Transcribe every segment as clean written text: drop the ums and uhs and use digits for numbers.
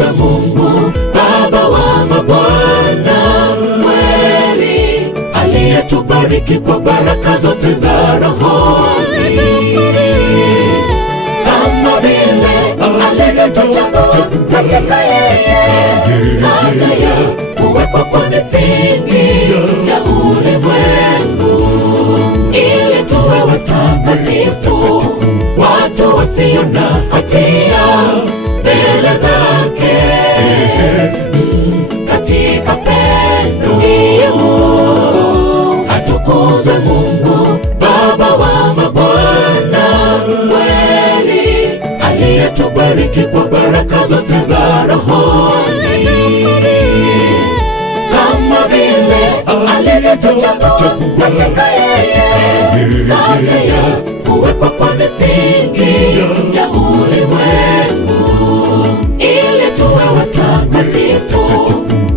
Atukuzwe Mungu Baba wa mabwana, kweli aliyetubariki kwa baraka zote za rohoni, kama vile alivyotuchagua katika yeye kabla ya kuwekwa kwa misingi ya ulimwengu, ili tuwe watakatifu, watu wasio na hatia mbele zake, katika pendo. Atukuzwe Mungu Baba wa mabwana, kweli aliyetubariki kwa baraka zote za rohoni, kama vile alivyotuchagua katika yeye kabla ya kuwekwa kwa misingi ya ulimwengu, ili tuwe watakatifu,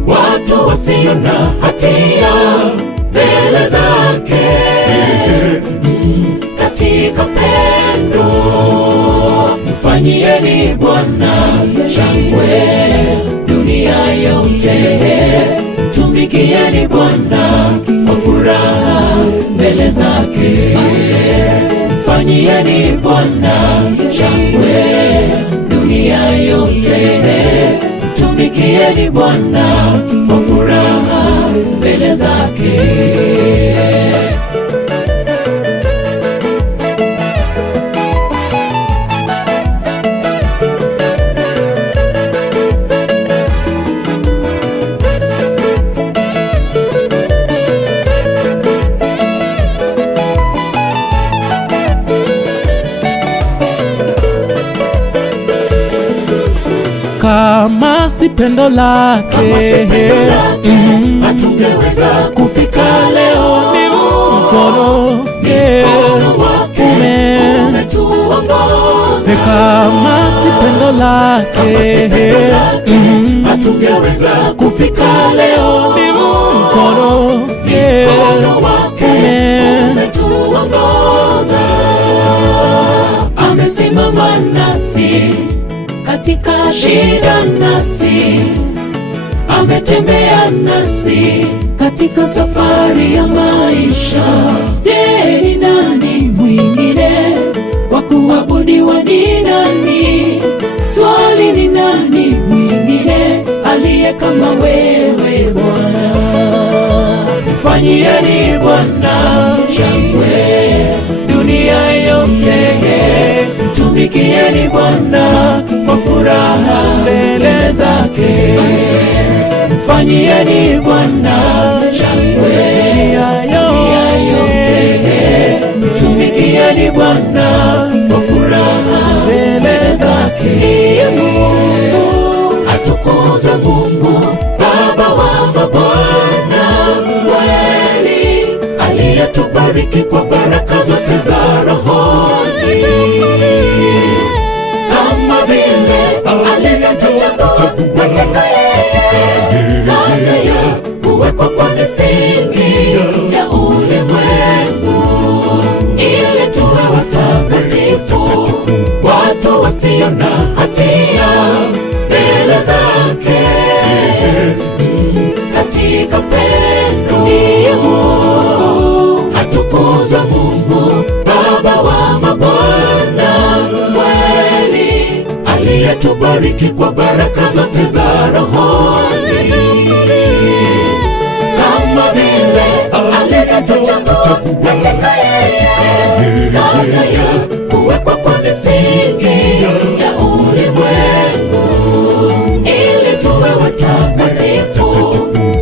watu wasio na hatia mbele zake, katika pendo. Mfanyieni Bwana shangwe dunia yote, mtumikieni Bwana kwa furaha mbele zake. Mfanyieni Bwana shangwe dunia yote, mtumikieni Bwana kwa furaha mbele zake. Kama si pendo lake, hatungeweza kufika leo. Ni mkono wake umetuongoza. Kama si pendo lake, hatungeweza kufika leo. Ni mkono wake umetuongoza. Amesimama nasi katika shida, nasi ametembea nasi katika safari ya maisha. Je, ni nani mwingine wa kuabudiwa? Ni nani? Swali, ni nani mwingine aliye kama wewe Bwana? Mfanyieni Bwana shangwe dunia yote, mtumikieni Bwana kwa furaha mbele zake. Mfanyieni Bwana shangwe dunia yote, mtumikieni Bwana kwa furaha mbele zake. Atukuzwe Mungu Baba wa mabwana, kweli aliyetubariki kwa baraka zote za rohoni, kama vile alivyotuchagua katika yeye kabla ya kuwekwa kwa misingi ya ulimwengu, ili tuwe watakatifu, watu wasio na hatia mbele zake, katika pendo. Atukuzwe Mungu Baba wa mabwana, kweli aliyetubariki kwa baraka zote za rohoni, kama vile alivyotuchagua katika yeye kabla ya kuwekwa kwa misingi ya ulimwengu, ili tuwe watakatifu,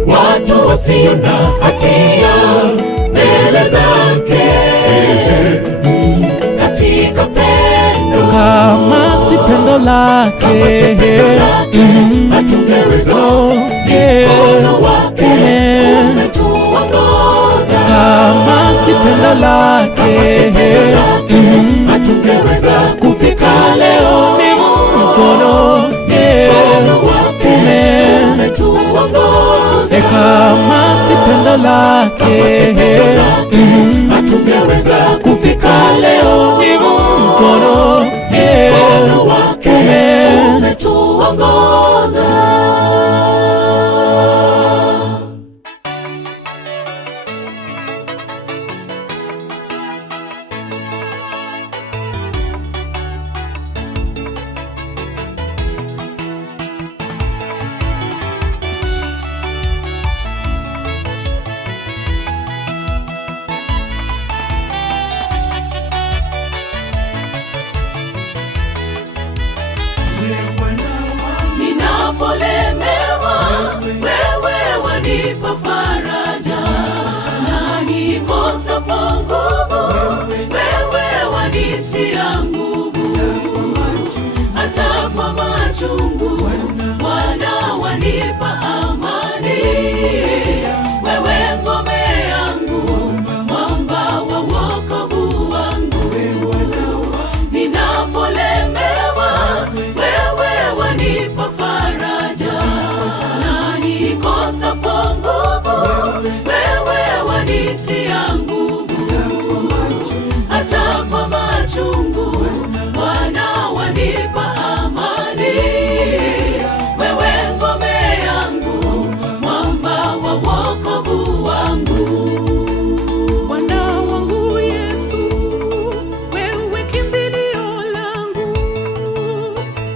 watu wasio na hatia mbele zake, katika pendo. kama si pendo lake, hatungeweza. Mkono wake umetuongoza. Kama si pendo lake, hatungeweza kufika leo. Ni mkono wake umetuongoza. kama si pendo lake, hatungeweza kufika leo. Ni mkono wake umetuongoza. Ninapolemewa, wewe wanipa faraja, na nikosapo nguvu, wewe wanitia nguvu. Hata kwa machungu, Bwana wanipa amani. Wewe ngome yangu, mwamba wa wokovu wangu. Ninapolemewa, wewe wanipa faraja, na nikosapo nguvu, wewe wanitia nguvu. Hata kwa machungu, Bwana wanipa amani. Wewe ngome yangu, mwamba wa wokovu wangu. Bwana wangu Yesu, wewe kimbilio langu,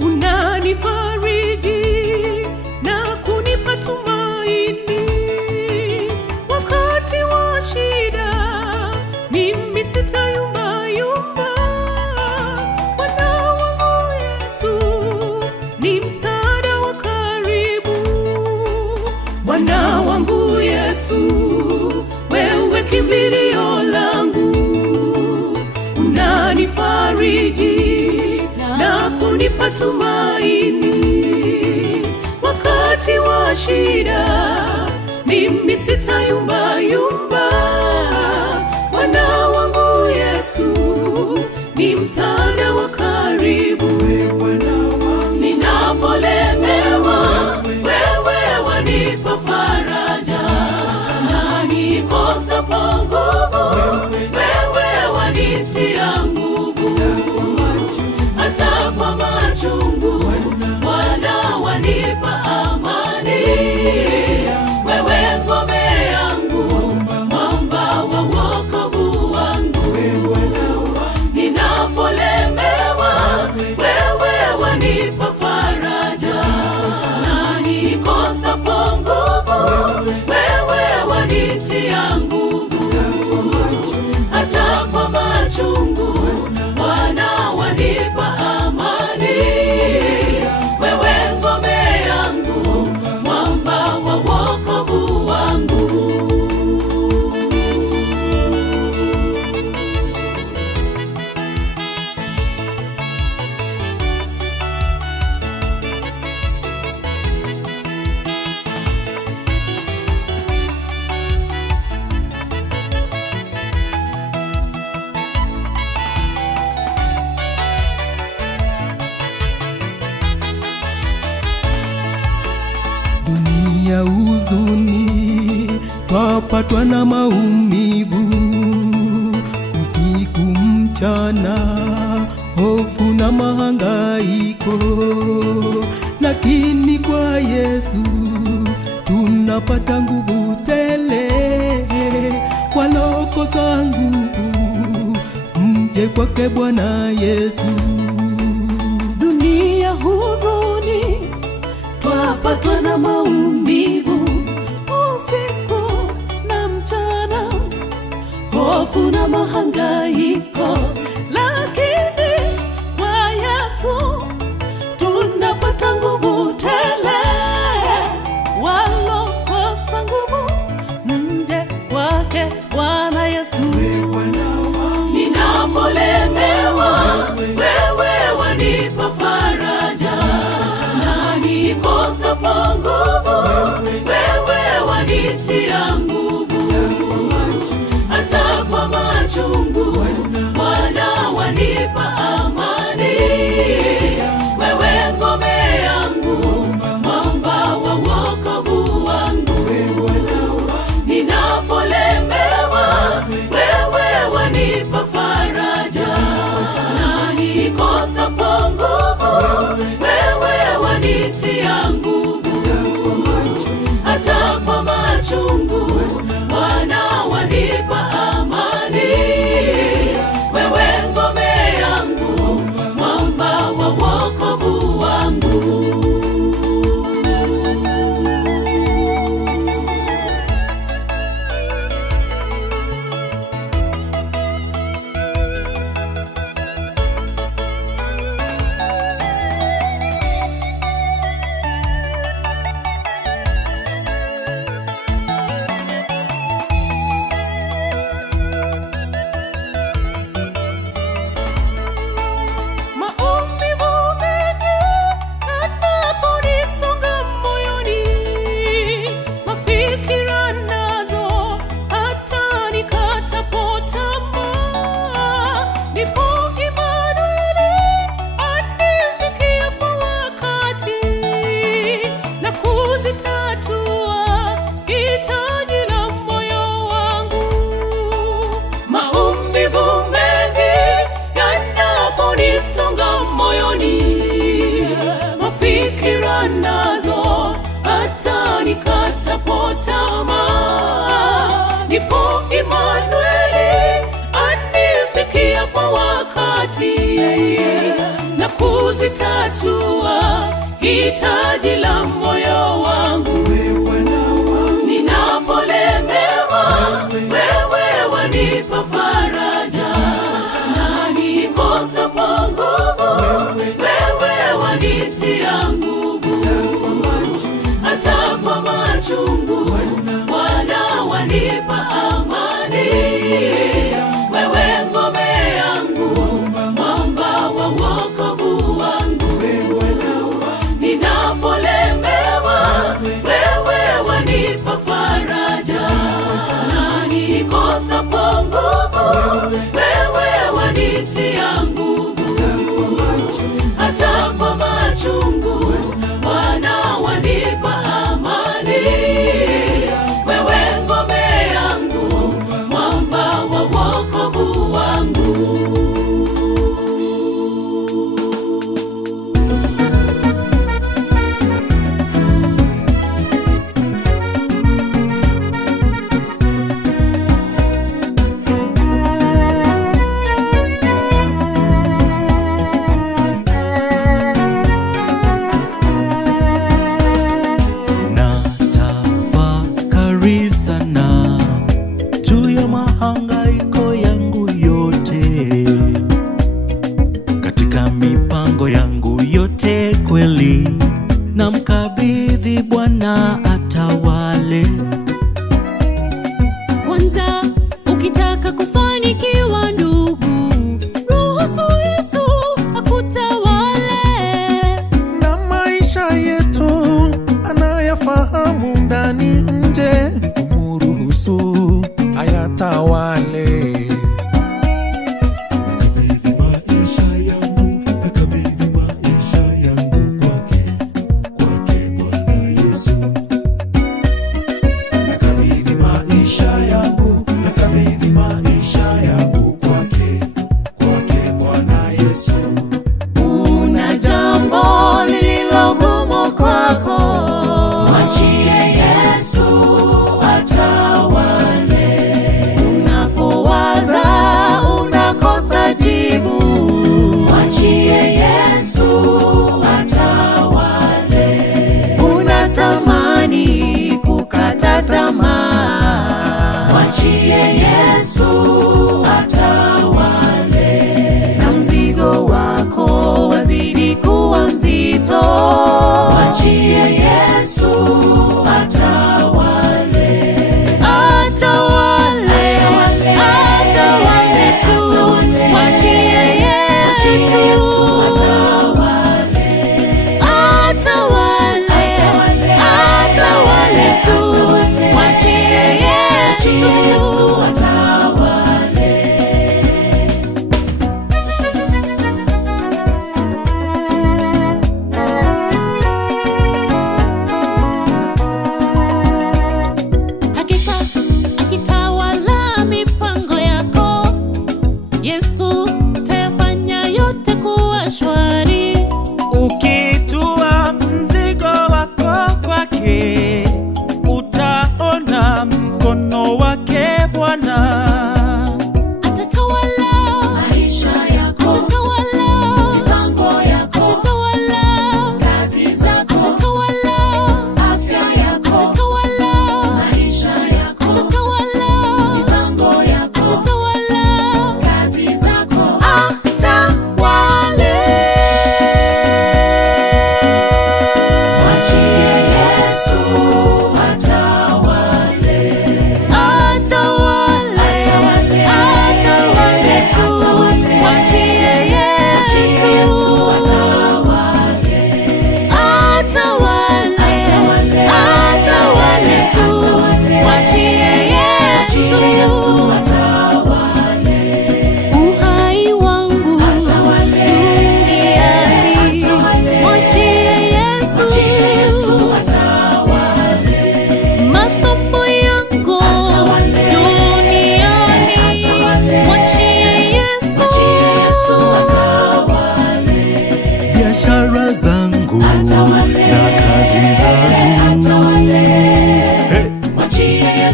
unanifariji na kunipa tumaini. Wakati wa shida, mimi sitayumbayumba. Bwana wangu Yesu, ni msaada wa karibu. Bwana wangu Yesu, wewe kimbilio langu, unanifariji na kunipa tumaini. Wakati wa shida, mimi sitayumbayumba. Bwana wangu Yesu, ni msaada wa karibu. Ninapolemewa, wewe wanipa faraja, na nikosapo nguvu, wewe wanitia nguvu. Hata kwa machungu, Bwana wanipa amani. Wewe ngome yangu, mwamba wa wokovu wangu. Ninapolemewa, wewe wanipa faraja, na nikosapo nguvu, wewe wanitia nguvu. Hata kwa machungu, Bwana wanipa amani. Wewe ngome yangu, mwamba wa wokovu wangu. Dunia huzuni, twapatwa na maumivu, usiku mchana, hofu na mahangaiko. Lakini kwa Yesu tunapata nguvu tele. Walokosa nguvu, mje kwake Bwana Yesu. Dunia huzuni, twapatwa na maumivu, usiku na mchana, hofu na mahangaiko. Lakini kwa Yesu tunapata nguvu tele. Walokosa nguvu, mje kwake Bwana Yesu. Ninapolemewa, wewe wanipa faraja, na nikosapo nguvu, wewe wanitia nguvu. Hata kwa machungu, Bwana wanipa amani. Wewe ngome yangu, mwamba wa wokovu wangu. Ninapolemewa, wewe wanipa faraja, na nikosapo nguvu, wewe nikatapo tamaa, ndipo Imanueli anifikia kwa wakati, na kuzitatua hitaji la moyo wangu. Ninapolemewa, wewe wanipa faraja, na nikosapo nguvu, wewe wanitia nguvu. Hata kwa machungu, Bwana wanipa amani. Wewe ngome yangu, mwamba wa wokovu wangu. Ninapolemewa, wewe wanipa faraja, na nikosapo nguvu, wewe wanitia nguvu. Hata kwa machungu, Bwana wanipa amani.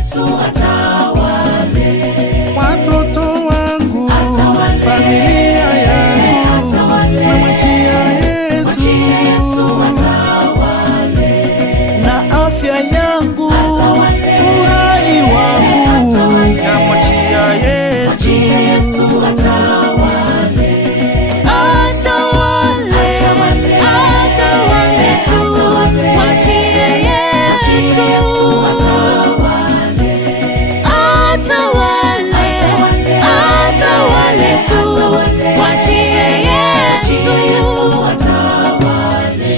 Yesu atawale. Watoto wangu, familia yangu, namwachia Yesu atawale. na afya yangu, uhai wangu, namwachia Yesu. Yesu atawale. Atawale tu, mwachie Yesu atawale. Atawale tu, mwachie Yesu atawale.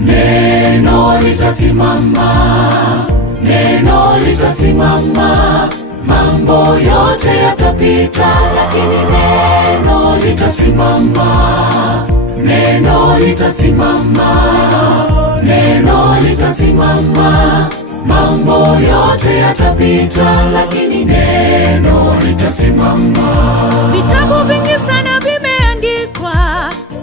Neno litasimama, neno litasimama, mambo yote yatapita, lakini neno litasimama, neno litasimama, neno litasimama, mambo yote yatapita, lakini neno litasimama. Vitabu vingi sana vimeandikwa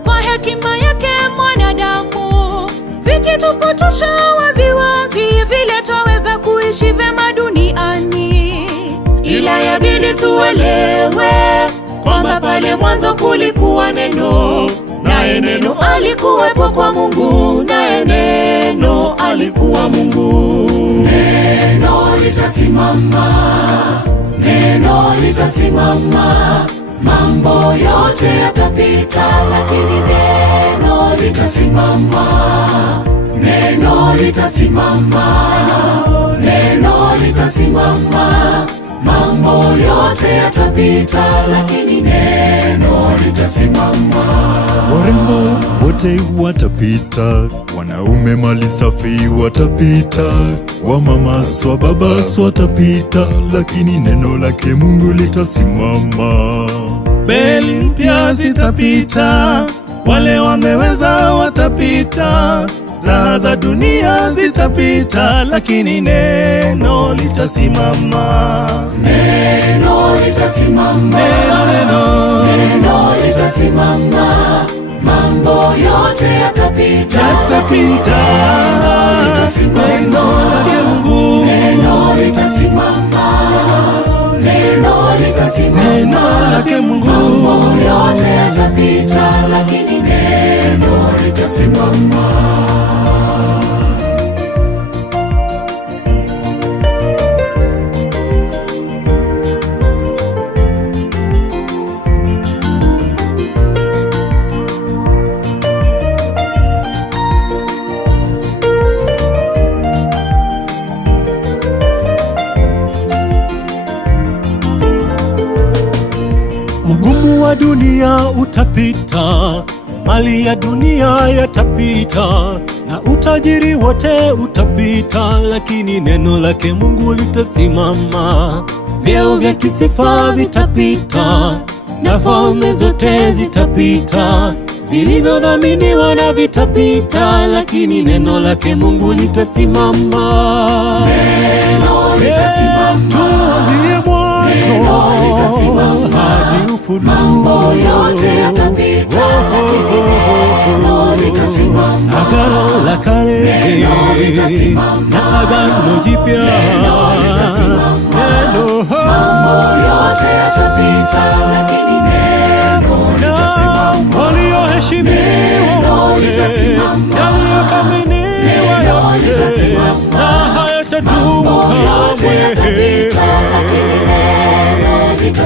kwa hekima yake mwanadamu, vikitupotosha waziwazi vile twaweza kuishi vyema duniani, ila yabidi tuelewe kwamba pale mwanzo kulikuwa neno, naye neno alikuwepo kwa Mungu, naye neno alikuwa Mungu. Neno litasimama, neno litasimama, mambo yote yatapita, lakini neno litasimama, neno litasimama, neno litasimama, mambo yote yatapita, lakini neno litasimama. Warembo wote watapita, wanaume mali safi watapita, wamama swa baba watapita, lakini neno lake Mungu litasimama. Beli mpya zitapita, wale wameweza watapita, raha za dunia zitapita, lakini neno litasimama. Neno litasimama, neno litasimama, mambo yote yatapita, neno lake Mungu, neno litasimama, neno litasimama, neno lake Mungu, mambo yote yatapita, lakini neno litasimama. Ugumu wa dunia utapita, mali ya dunia yatapita, na utajiri wote utapita, lakini neno lake Mungu litasimama. Vyeo vya kisifa vitapita, na falme zote zitapita, vilivyodhaminiwa na vitapita, lakini neno lake Mungu litasimama. Neno litasimama, Tuanzie mwanzo hadi Ufunuo, mambo yote yatapita, lakini neno litasimama. Agano la Kale na Agano Jipya, Mambo yote yatapita, lakini neno litasimama. walioheshimiwa wote, yaliyothaminiwa yote, na hayatadumu kamwe.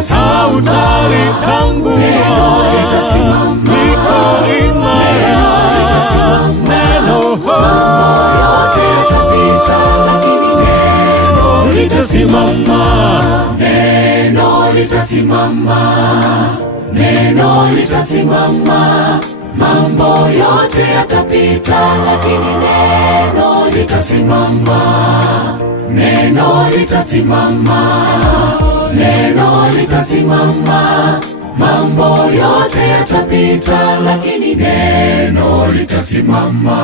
Hautalitangua, liko imara neno. Yote yatapita, lakini neno litasimama. Neno litasimama, neno litasimama. Mambo yote yatapita, lakini neno litasimama. Neno litasimama, neno litasimama. Mambo yote yatapita, lakini neno litasimama.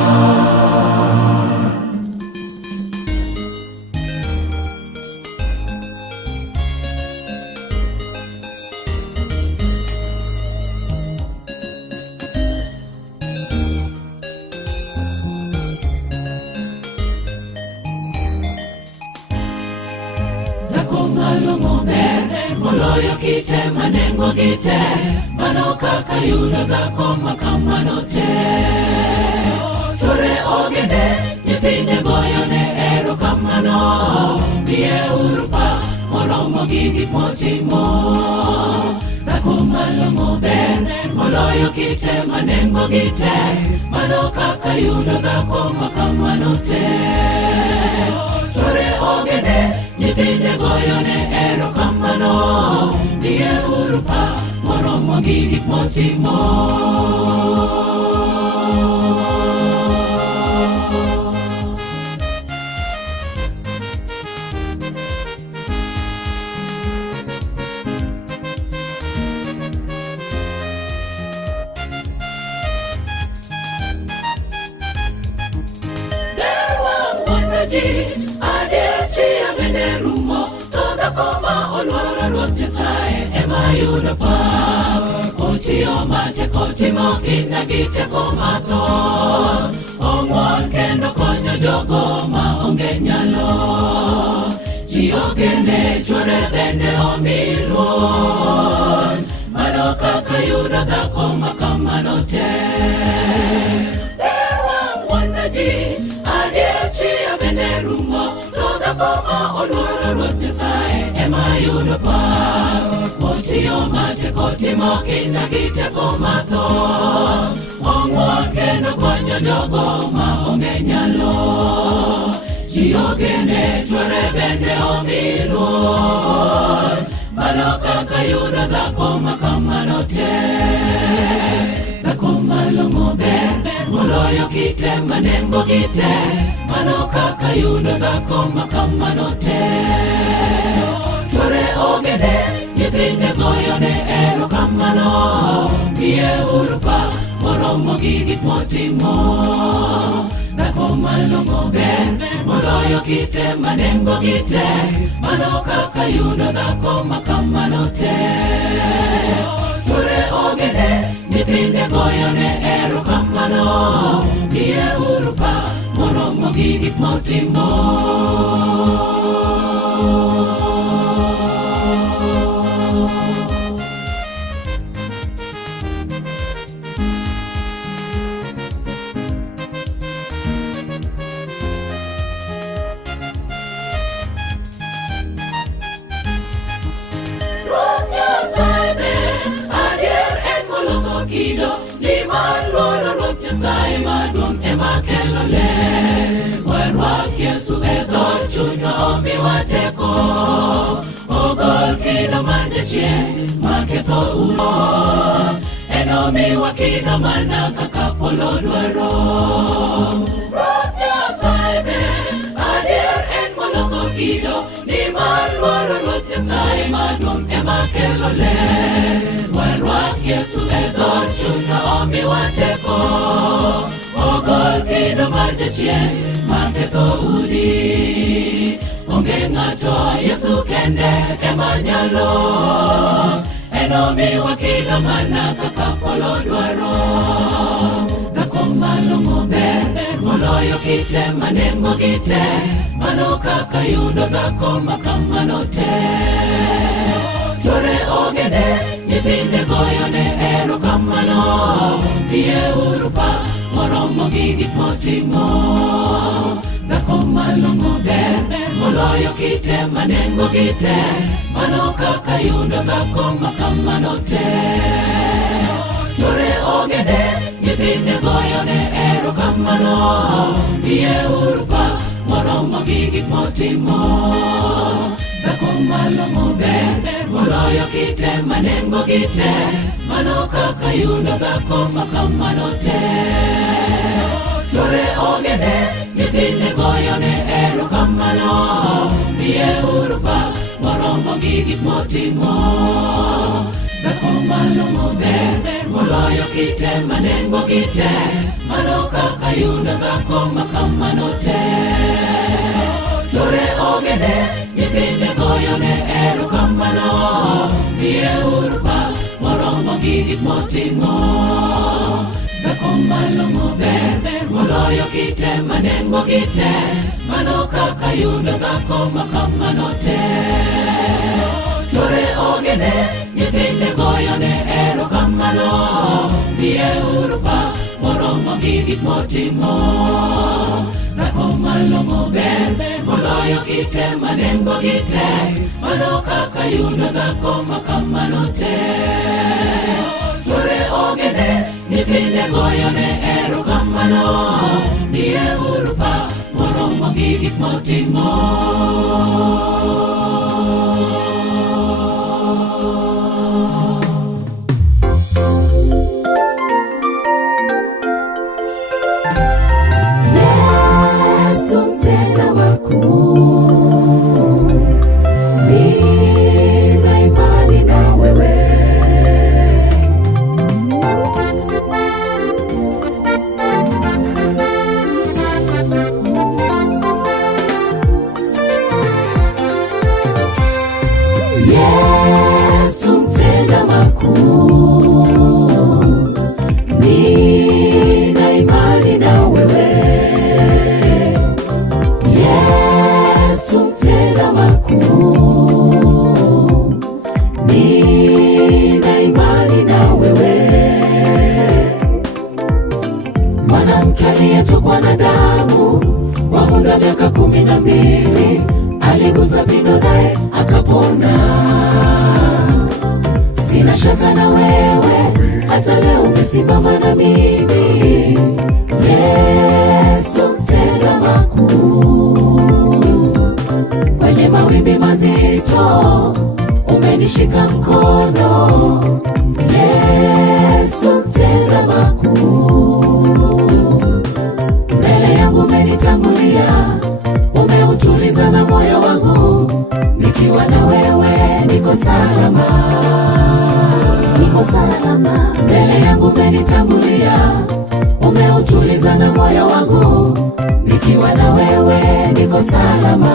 Malongo bere moloyo kite manengo gite mano kaka yudo dhako makamano te. Chore ogende nyithinde goyone erokamano, miye urupa moromo gi gik motimo. Dhako malongo bere moloyo kite manengo gite mano kaka yudo dhako makamano te. Chore ogende nyithinde goyone erokamano, miye urupa moromo gi gik motimo. Koma olwara ruoth Nyasaye ema yudo pak. Otiyo mateko timo kinda gi teko mathoth. Ong'won kendo konyo jogo ma onge nyalo. Ji ogene chwore bende omi luor. Mano kaka yudo dhako makamano te. Ler wang' na ji adier chia bende rumo. Koma olwara ruoth Nyasaye ema yudo pak. Otiyo mateko timo kinda gi teko mathoth. Ong'won kendo konyo jogo ma onge nyalo. Ji ogene chwore bende omi luor. Mano kaka yudo dhako makamano te. Dhako malong'o ber moloyo kite manengo gite, mano kaka yudo dhako makamano te. Chwore ogende nyithinde goyone erokamano, miye urupa moromo gi gik motimo. Dhako malong'o ber moloyo kite manengo gite, mano kaka yudo dhako makamano te. Chwore ogende nyithinde goyone erokamano, miye urupa moromo gi gik motimo. Ruoth Nyasaye ber, adier en moloso kido, nimar luoro Ruoth Nyasaye maduong' ema kelo ler. Warwak Yesu e dhod chunywa omiwa teko, ogol kido mar jachien maketho ulo. Enomiwa kido mana kaka polo dwaro. Ruoth Nyasaye ber, adier en moloso kido, nimar luoro Ruoth Nyasaye maduong' ema kelo ler. Warwak Yesu e dhod chunywa omiwa teko, ogol kido mar jachien maketho udi. Onge ng'ato Yesu kende ema nyalo. Enomiwa kido mana kaka polo dwaro. Dhako malong'o ber moloyo kite manengo gite, mano kaka yudo dhako makamano te. Chwore ogende nyithinde goyone erokamano, miye urupa moromo gi gik motimo. Dhako malong'o ber moloyo kite manengo gite, mano kaka yudo dhako makamano te. Chwore ogende nyithinde goyone erokamano, miye urupa moromo gi gik motimo. Dhako malong'o ber moloyo kite manengo gite, mano kaka yudo dhako makamano te. Chwore ogende nyithinde goyone erokamano, miye urupa moromo gi gik motimo. Dhako malong'o ber moloyo kite manengo gite mano kaka yudo dhako makamano te. Chore ogene nyithinde goyone erokamano, miye uru pak moromo gi gik motimo. Dhako malong'o ber moloyo kite manengo gite mano kaka yudo dhako makamano te. Chore ogene nyithinde goyone erokamano, miye uru pak moromo gi gik motimo. Dhako malong'o ber moloyo kite manengo gite mano kaka yudo dhako makamano te. Chore ogene nyithinde goyone erokamano, miye uru pak moromo gi gik motimo. Aliyetokwa na damu kwa muda miaka 12, aligusa pindo naye akapona. Sina shaka na wewe, hata leo umesimama na mimi. Yesu mtenda makuu, kwenye mawimbi mazito umenishika mkono. Yesu mtenda makuu, umenitangulia, umeutuliza na moyo wangu. Nikiwa na wewe niko salama, niko salama. Mbele yangu umenitangulia, umeutuliza na moyo wangu. Nikiwa na wewe niko salama,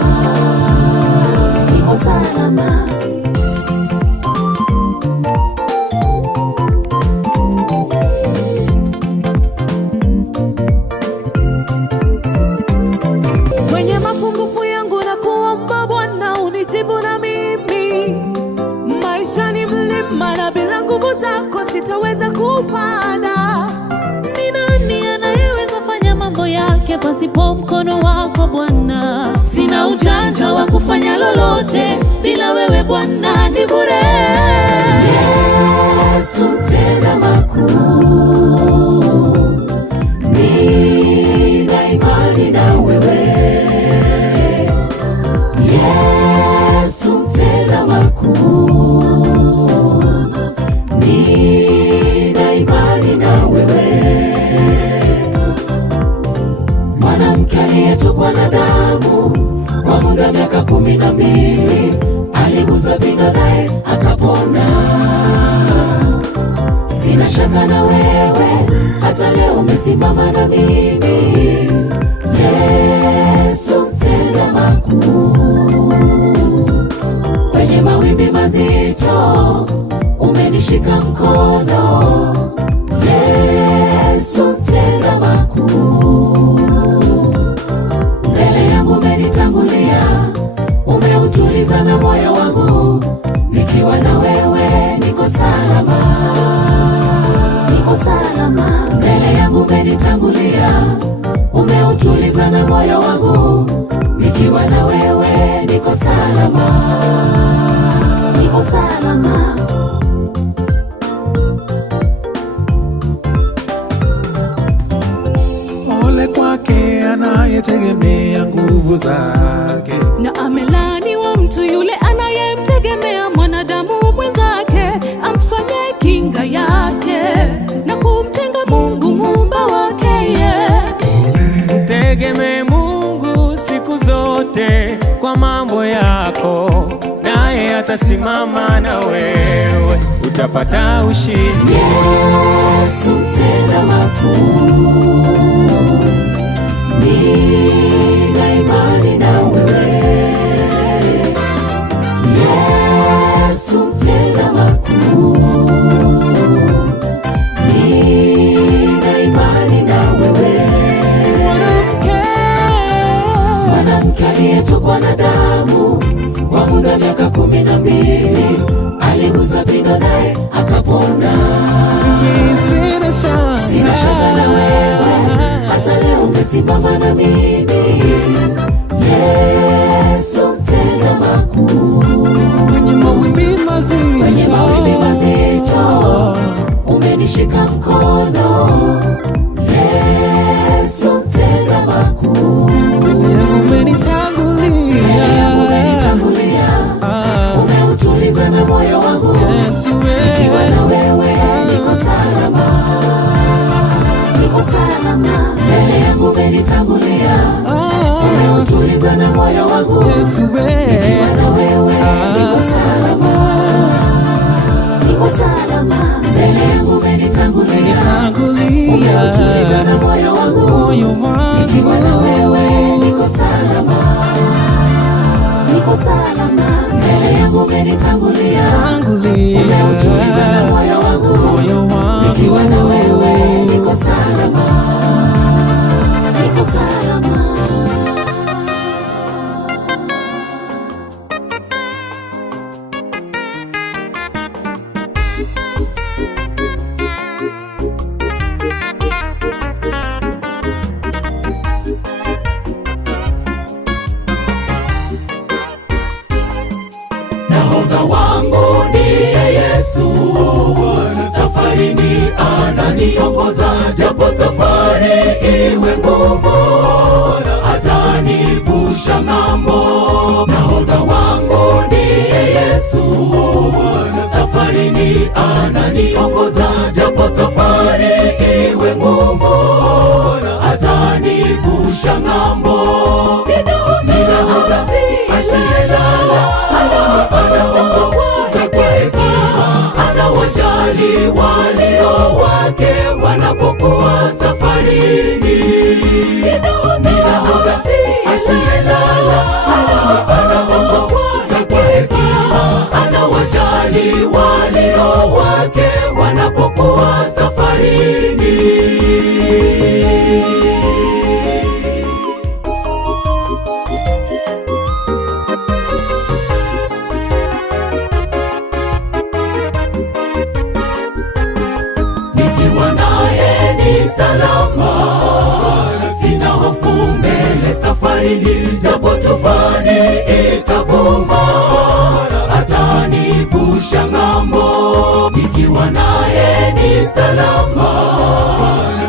niko salama. Pasipo mkono wako Bwana, sina ujanja wa kufanya lolote. Bila wewe Bwana ni bure. Yesu mtenda makuu, nina imani na wewe. Yesu mtenda makuu, nina imani na wewe. Mwanamke aliyetokwa na damu kwa muda miaka 12, aligusa pindo naye akapona. Sina shaka na wewe, hata leo umesimama na mimi. Yesu mtenda makuu, kwenye mawimbi mazito umenishika mkono. Yesu mtenda makuu, mbele yangu umenitangulia, umeutuliza na moyo wangu. Nikiwa na wewe niko salama, niko salama. Mbele yangu umenitangulia, umeutuliza na moyo wangu. Nikiwa na wewe niko salama, niko salama. Ole kwake anayetegemea nguvu zake, na amelaniwa mtu yule anayemtegemea mwanadamu mwenzake, amfanye kinga yake na kumtenga Mungu muumba wake. Tegemee Mungu siku zote kwa mambo yako, naye atasimama na wewe. tutapata ushindi. Yesu mtenda makuu, nina imani na wewe. Yesu mtenda makuu, nina imani na wewe. Mwanamke aliyetokwa na damu kwa muda miaka 12, aligusa pindo naye akapona. Sina shaka na wewe, hata leo umesimama na mimi. Yesu mtenda makuu, kwenye mawimbi mazito umenishika mkono. Yesu mtenda makuu, umenitangulia, umeutuliza na moyo wangu. Nikiwa na wewe niko salama, mbele yangu umenitangulia, umeutuliza na moyo wangu. Nikiwa na wewe niko salama, mbele yangu umenitangulia, umeutuliza na moyo wangu. Nikiwa na wewe niko salama, mbele yangu umenitangulia, umeutuliza na moyo wangu. Nikiwa na wewe niko salama. Nahodha wangu ndiye Yesu, safarini ananiongoza, japo safari iwe ngumu, atanivusha ng'ambo. Nahodha wangu ndiye Yesu, safarini ananiongoza, japo safari iwe ngumu, atanivusha ng'ambo. Ninahodha asiyelala, anaongoza kwa hekima, anawajali walio wake wanapokuwa safarini. Ninahodha asiyelala, anaongoza kwa hekima, anawajali walio wake wanapokuwa safarini. Nikiwa naye ni salama, sina hofu mbele safarini, japo tufani itavuma, atanivusha ng'ambo. Nikiwa naye ni salama,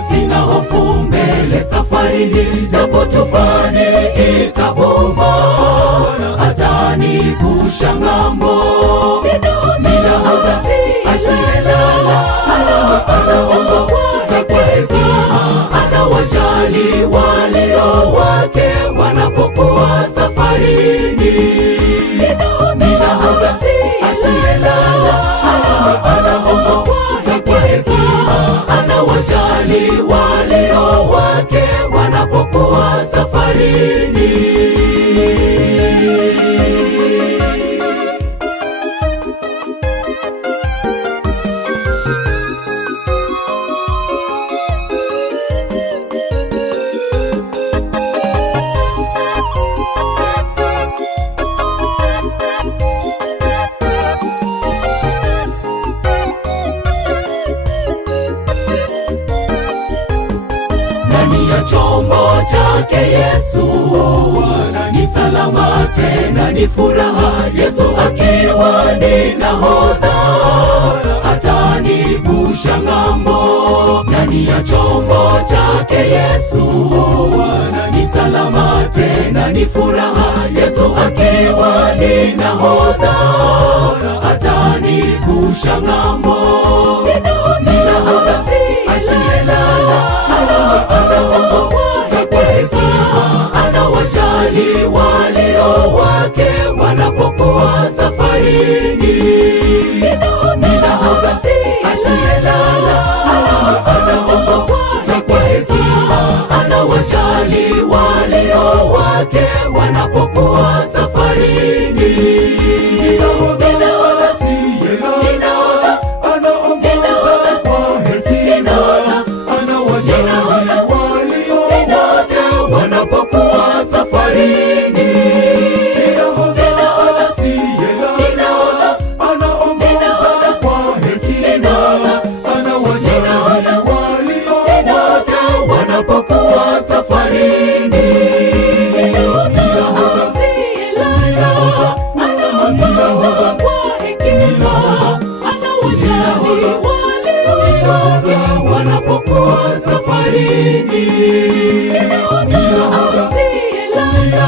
sina hofu mbele safarini, japo tufani itavuma, atanivusha ng'ambo. Ninahodha asiyelala, anaongoza kwa hekima, anawajali walio wake wanapokuwa safarini. Ninahodha asiyelala, anaongoza kwa hekima, anawajali walio wake wanapokuwa safarini. Ndani ya chombo chake Yesu ni salama, tena ni furaha. Yesu akiwa ni nahodha, atanivusha ng'ambo. Ndani ya chombo chake Yesu ni salama, tena ni furaha. Yesu akiwa ni nahodha, atanivusha ng'ambo. Ninahodha asiyelala, anaongoza kwa hekima, anawajali walio wake wanapokuwa safarini. Ninahodha safarini. Ninahodha asiyelala,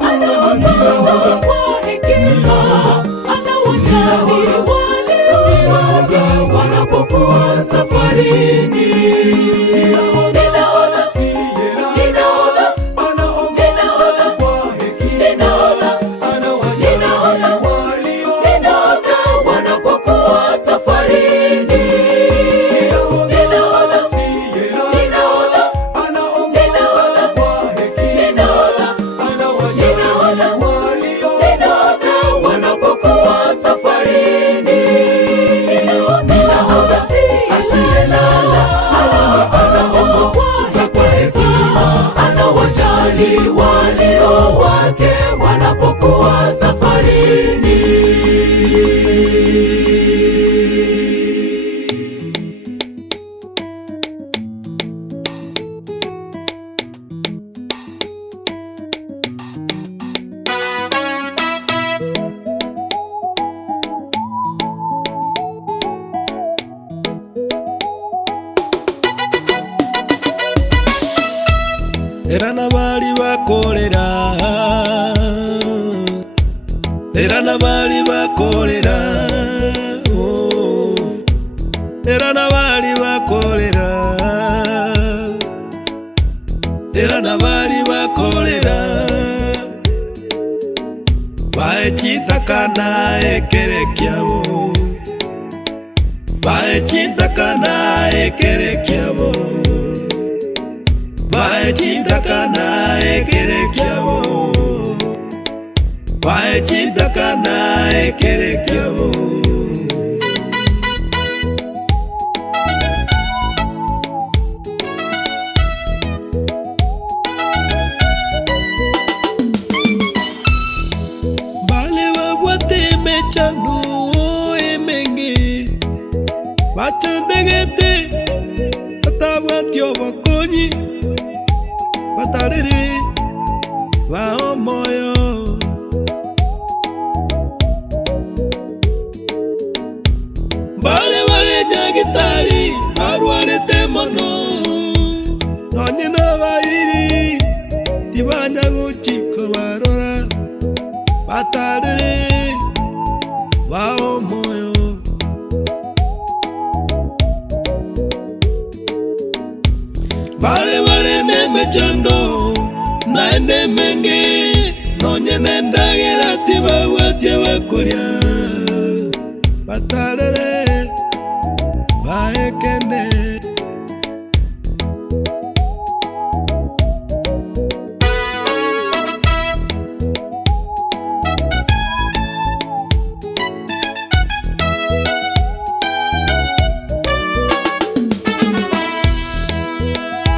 anaongoza kwa hekima, anawajali walio wanapokuwa safarini. Ninahodha asiyelala, anaongoza kwa hekima, anawajali walio wanapokuwa safarini. Ninahodha asiyelala, anaongoza kwa hekima, anawajali walio wanapokuwa safarini. Ninahodha asiyelala, anaongoza kwa hekima, anawajali walio wake wanapokuwa safarini. Era nabali bakolera, era nabali bakolera, era nabali bakolera, era nabali bakolera, baechitakana ekerekyabo, baechitakana ekerekyabo, baechitakana ekerekyabo, baechitakana ekerekyabo. Bale babwate mechano emenge, bachandegete batabwatyo bakonyi, batarere baomoyo. Bale nyagitari barwarete mono, nonye nabayiri tibanya guchiko barora, batarere baomoyo. Bale nemechando naende menge, nonye nendagera tibawatye bakulya, batarere baekene.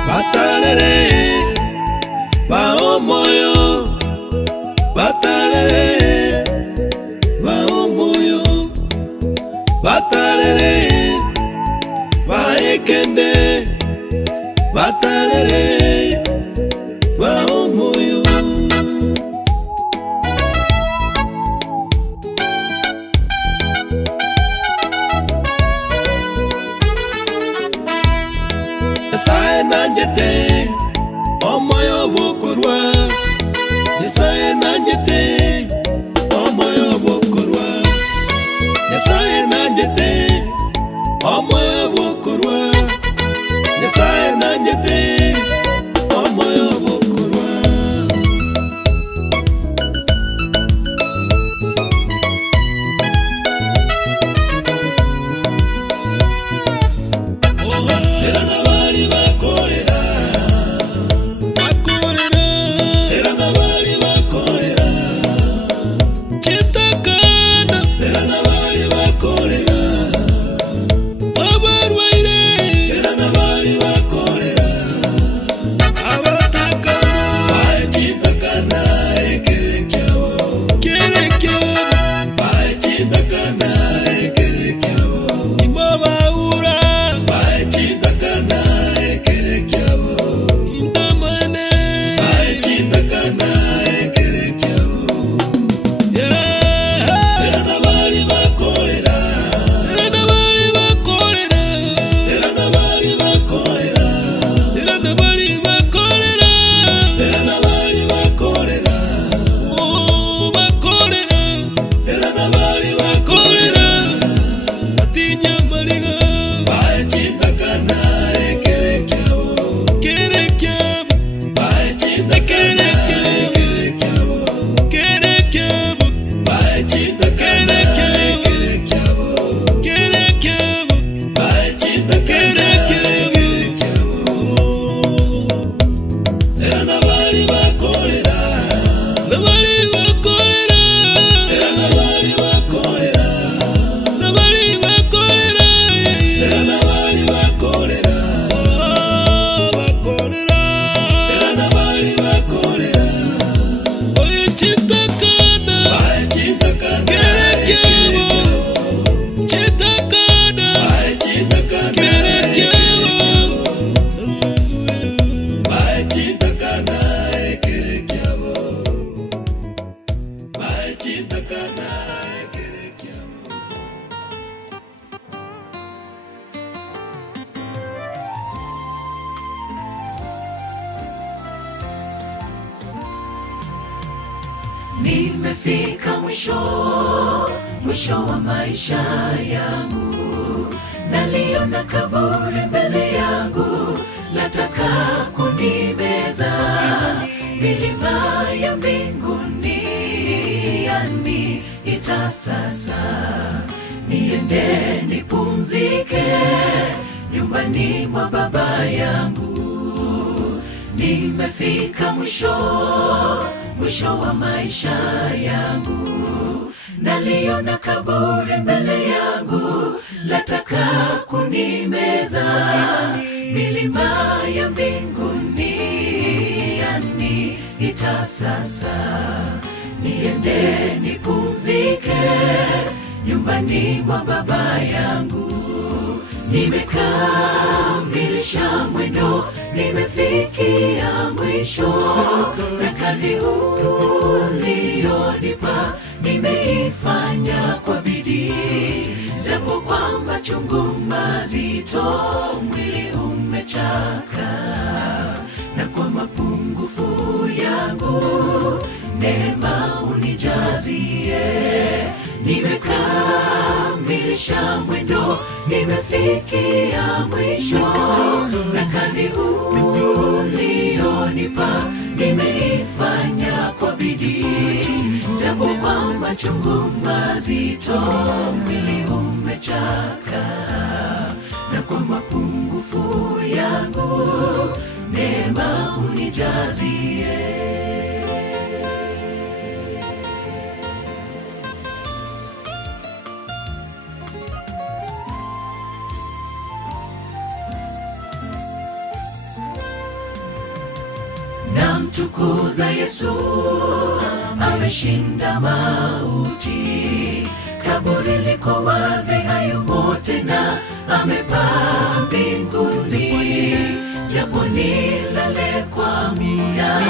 Batarere baomoyo, batarere baomoyo, batarere baekende, batarere baomoyo. Nyasaye nanjete omoyo bukorwa, Nyasaye nanjete omoyo bukorwa, Nyasaye nanjete omoyo bukorwa, Nyasaye nanjete omoyo bukorwa. Era nabali bakolera, bakolera, era nabali bakolera, chitakana, era nabali bakolera, Nimefika mwisho wa maisha yangu, naliona kaburi mbele yangu, lataka kunimeza. Milima ya mbinguni yaniita sasa, niende nipumzike nyumbani mwa Baba yangu. Nimefika mwisho wa maisha yangu, naliona kaburi mbele yangu, lataka kunimeza. Milima ya mbinguni yaniita sasa, niende nipumzike nyumbani mwa Baba yangu. Nimekamilisha mwendo, nimefikia mwisho, na kazi ulionipa nimeifanya kwa bidii. Japo kwa machungu mazito mwili umechoka, na kwa mapungufu yangu neema unijazie. Nimekamilisha mwendo, nimefikia mwisho, na kazi ulionipa nimeifanya kwa bidii. Japo kwa machungu mazito mwili umechoka, na kwa mapungufu yangu neema unijazie. Namtukuza Yesu, ameshinda mauti. Kaburi liko wazi, hayumo tena, amepaa mbinguni. Japo nilale kwa muda,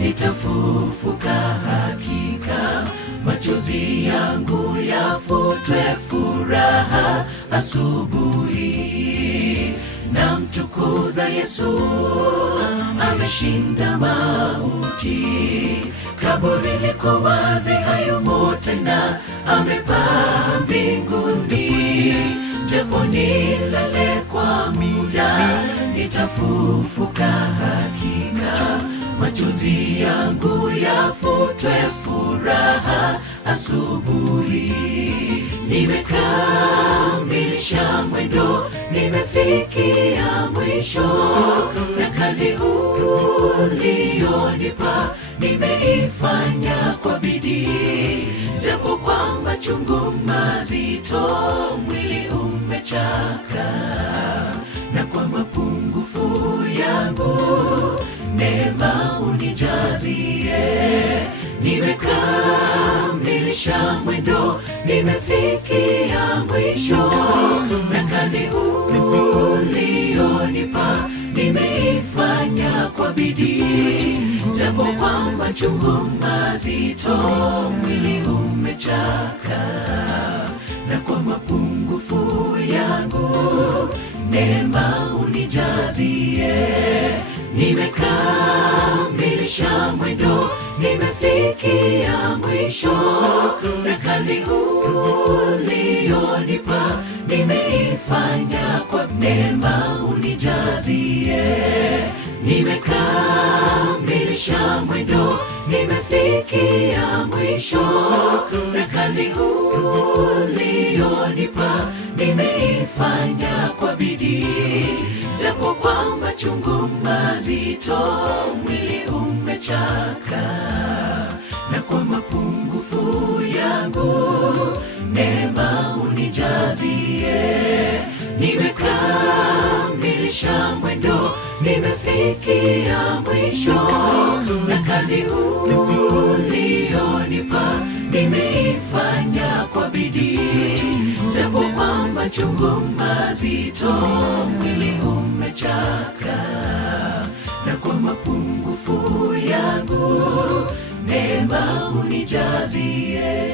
nitafufuka hakika. Machozi yangu yafutwe, furaha asubuhi. Namtukuza Yesu, ameshinda mauti. Kaburi liko wazi, hayumo tena, amepaa mbinguni. Japo nilale kwa muda, nitafufuka hakika. Machozi yangu yafutwe, furaha asubuhi. Nimekamilisha mwendo, nimefikia mwisho, na kazi ulionipa nimeifanya kwa bidii. Japo kwa machungu mazito mwili umechoka, na kwa mapungufu yangu neema unijazie. Nimekamilisha mwendo, nimefikia mwisho, na kazi ulionipa nimeifanya kwa bidii. Japo kwa machungu mazito mwili umechoka, na kwa mapungufu yangu neema unijazie. Nimekamilisha mwendo, nimefikia mwisho, na kazi ulionipa nimeifanya kwa neema unijazie. Nimekamilisha mwendo, nimefikia mwisho, na kazi ulionipa nimeifanya kwa bidii. Japo kwa machungu mazito mwili umechoka, na kwa mapungufu yangu neema unijazie. Nimekamilisha mwendo, nimefikia mwisho, na kazi ulionipa nimeifanya kwa bidii. Japo kwa machungu mazito mwili umechoka, na kwa mapungufu yangu neema unijazie.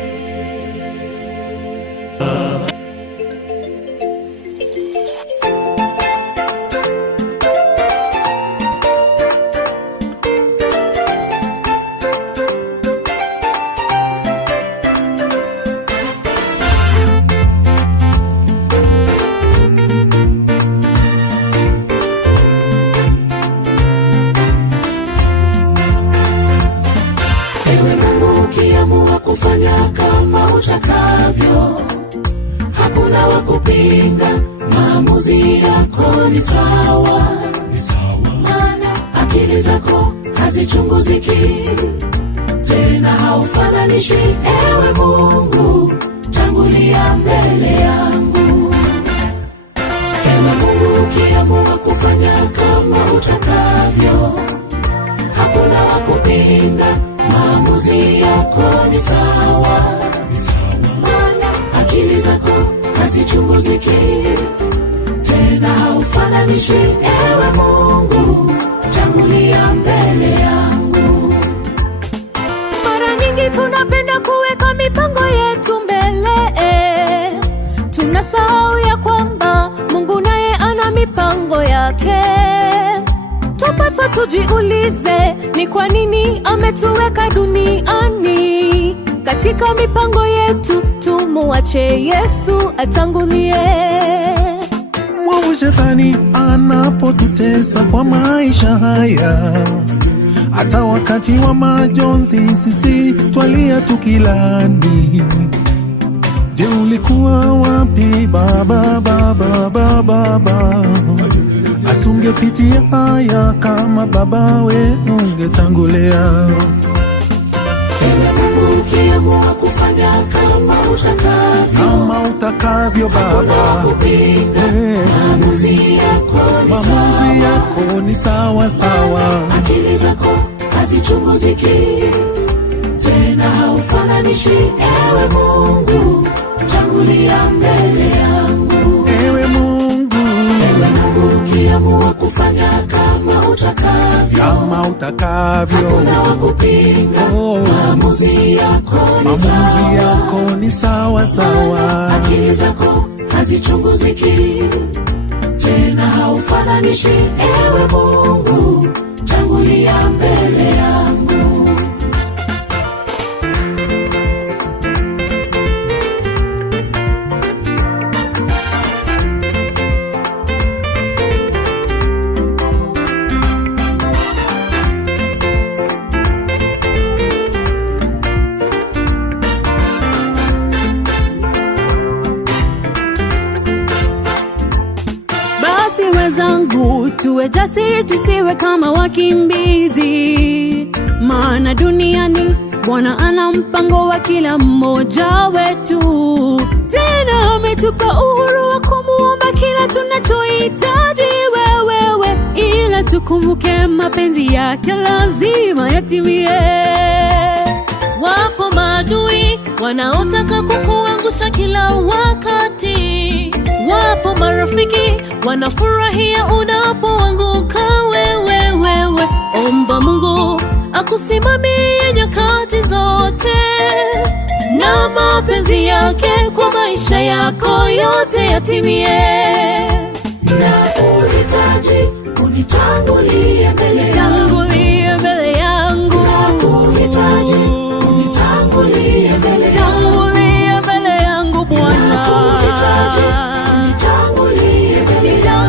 Ukiamua kufanya kama utakavyo, hakuna wa kupinga. Maamuzi yako ni sawa, maana akili zako hazichunguziki, tena haufananishi. Ewe Mungu, tangulia mbele yangu. Ewe Mungu, ukiamua kufanya kama utakavyo, hakuna wa kupinga. Maamuzi yako ni sawa, maana akili zako hazichunguziki, tena haufananishi. Ewe Mungu, tangulia mbele yangu. Mara nyingi tunapenda kuweka mipango yetu mbele, tunasahau ya kwamba Mungu naye ana mipango yake. Tupaswa tujiulize, ni kwa nini ametuweka duniani? Katika mipango yetu tumuache Yesu atangulie. Mwovu shetani anapotutesa kwa maisha haya, hata wakati wa majonzi sisi twalia tukilani. Je, ulikuwa wapi baba, baba, baba, baba? Atungepitia haya kama baba we ungetangulia. Ewe Mungu, ukiamua kufanya kama utakavyo Baba, maamuzi yako ni sawa sawa. Akili zako hazichunguziki, tena haufananishi. Ewe Mungu, tangulia mbele yangu. Ewe Mungu, ukiamua kufanya kama utakavyo, hakuna wa kupinga. Maamuzi yako ni sawa sawa. Akili zako hazichunguziki, tena haufananishi. Ewe Mungu, tangulia mbele yangu. Zangu tuwe jasiri, tusiwe kama wakimbizi, maana duniani Bwana ana mpango wa kila mmoja wetu. Tena ametupa uhuru wa kumuomba kila tunachohitaji wewe, ila tukumbuke mapenzi yake lazima yatimie. Wapo maadui wanaotaka kukuangusha kila wakati, wapo marafiki wanafurahia unapoanguka wewe. Omba Mungu akusimamie nyakati zote, na mapenzi yake kwa maisha yako yote yatimie. Na uhitaji unitangulie mbele yangu, na uhitaji unitangulie mbele yangu, Bwana. unitangulie mbele yangu.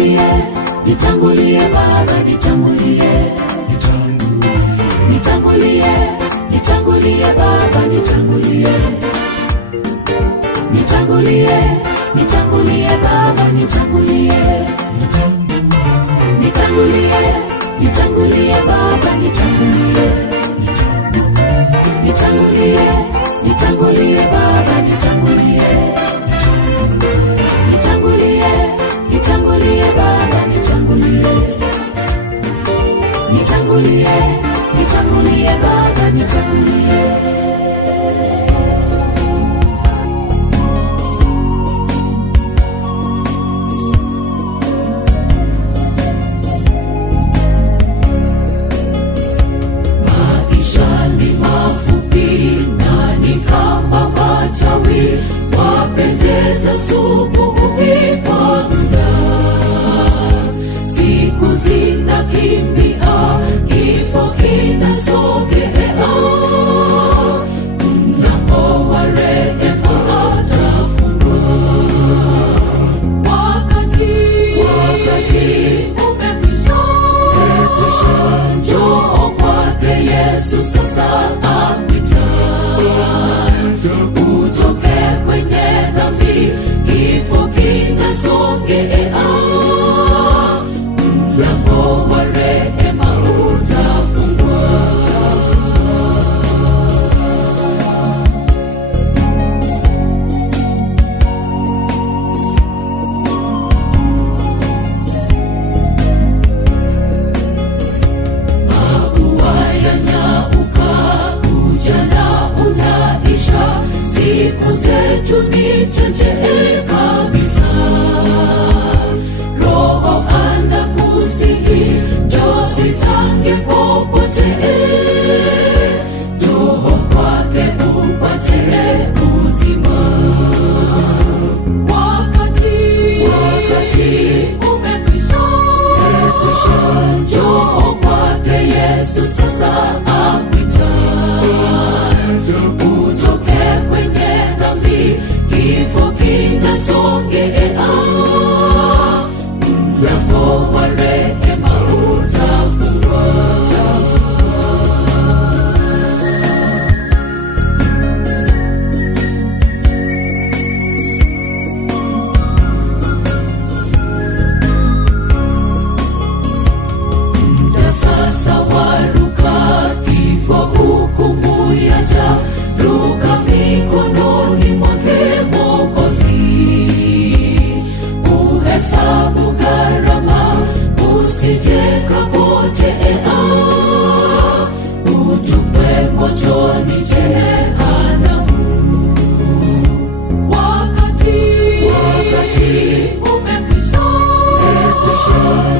nitangulie, nitangulie Baba, nitangulie, nitangulie, nitangulie Baba, nitangulie, nitangulie, nitangulie Baba, nitangulie, nitangulie, nitangulie Baba, nitangulie, nitangulie, nitangulie Baba, nitangulie, nitangulie, nitangulie Baba, nitangulie, nitangulie, nitangulie Baba, nitangulie. Asubuhi kwa muda, siku zinakimbia, kifo kinasogea, mlango wa rehema atafungua. Wakati umekwisha, njoo kwake Yesu sasa akuita, utoke kwenye dhambi, kifo kinasogea, mlango wa rehema utafungwa. Maua yanyauka, ujana unaisha, siku zetu ni chache kabisa. Roho anakusihi, njoo sitange popote, njoo kwake upate uzima. Wakati umekwisha, njoo kwake Yesu sasa akuita, utoke kwenye dhambi, kifo kinasogea, mlango wa rehema utafungwa. Muda sasa waruka, kifo hukumu yaja, ruka mikononi mwake Mwokozi, uhesabu gharama, usije kapotea, utupwe motoni jehanamu. Wakati umekwisha,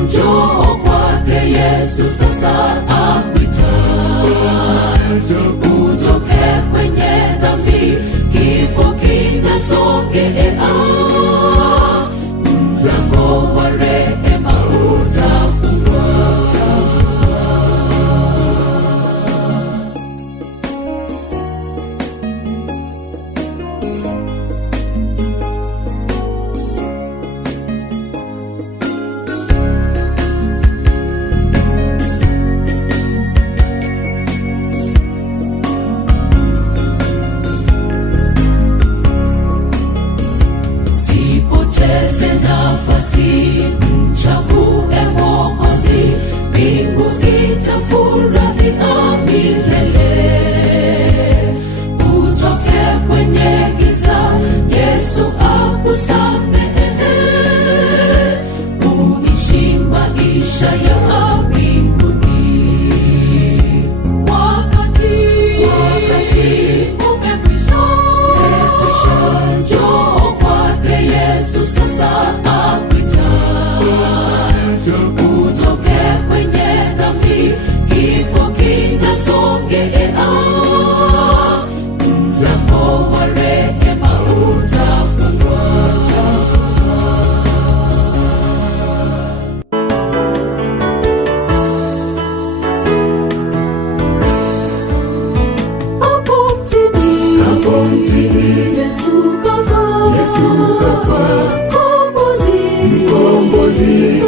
njoo kwake Yesu sasa akuita, utoke kwenye dhambi, kifo kinasogea, mlango wa rehema utafungwa. Sipoteze nafasi, mchague Mwokozi, mbingu itafurahia milele. Utoke kwenye giza, Yesu akusamehe, uishi maisha ya mbinguni. Wakati umekwisha, njoo kwake Yesu sasa akuita, utoke kwenye dhambi, kifo kinasogea, mlango wa rehema utafungwa. Hapo mtini Yesu kafa, mkombozi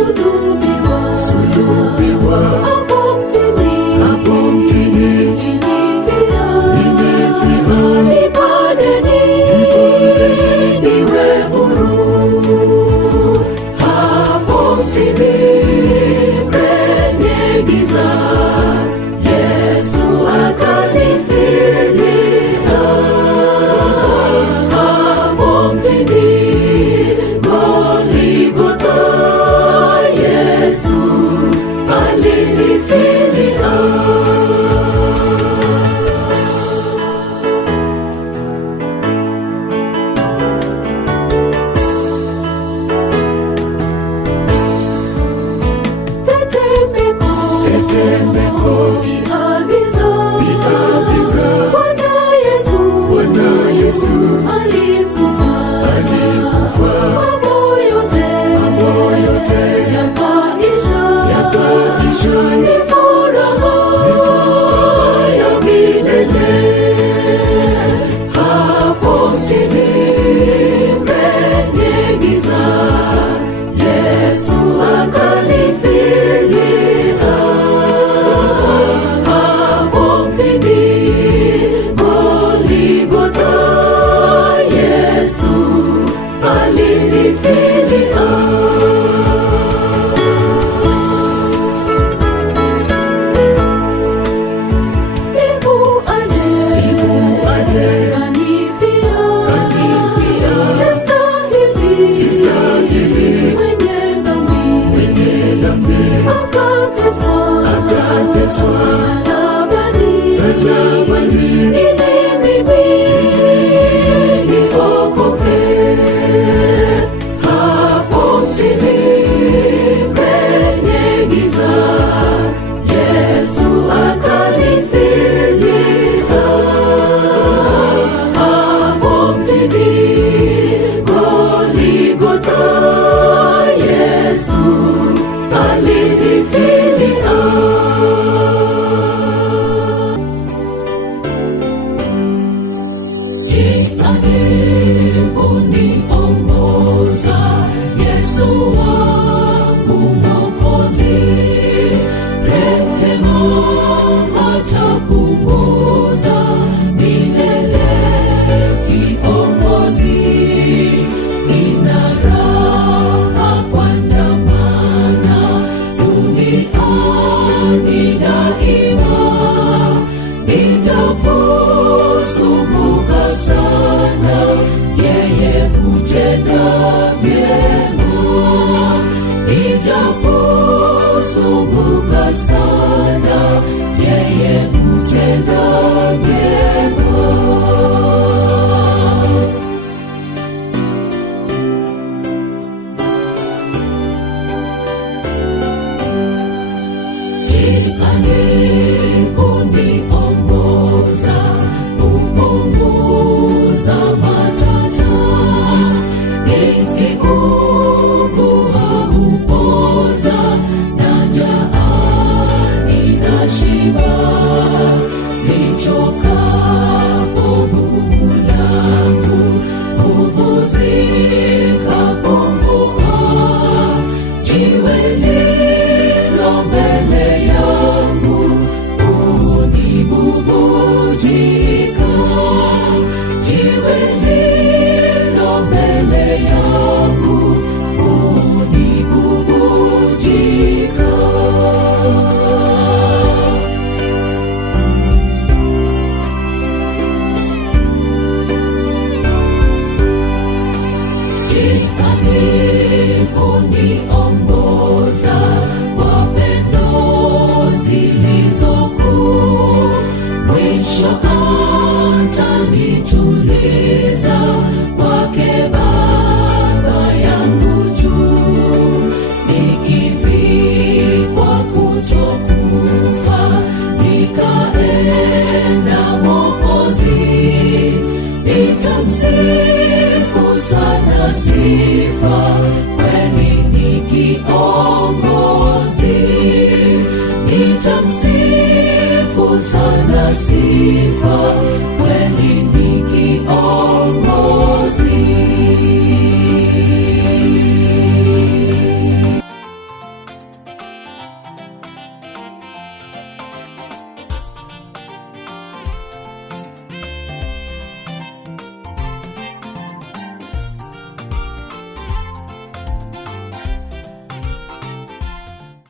alikufa. Mambo yote yakaisha, ni furaha ya milele. Hapo mjini penye giza, Yesu akanifilia. Hapo mjini Goligotha, Yesu alinifilia. Uniongoza Yesu wangu Mwokozi, rehema atapunguza milele kiongozi. Ina raha kuandamana duniani daima, nijaposumbuka sana, yeye hutenda vyema. Nijaposumbuka sana, yeye hutenda vyema. Aliponiongoza kupunguza matata, nikiugua hupoza, na njaa ninashiba. Lichokapo gumu langu, nguvu zikapungua, jiwe lilo mbele yangu hunibubujika. Jiwe lilo mbele yangu hunibubujika. Uniongoza kwa pendo zilizokuu, mwisho atanituliza kwake Baba yangu juu. Nikivikwa kutokufa, nikaenda Mwokozi, nitamsifu sana sifa, kweli ni kiongozi. Nitamsifu sana sifa, kweli ni kiongozi.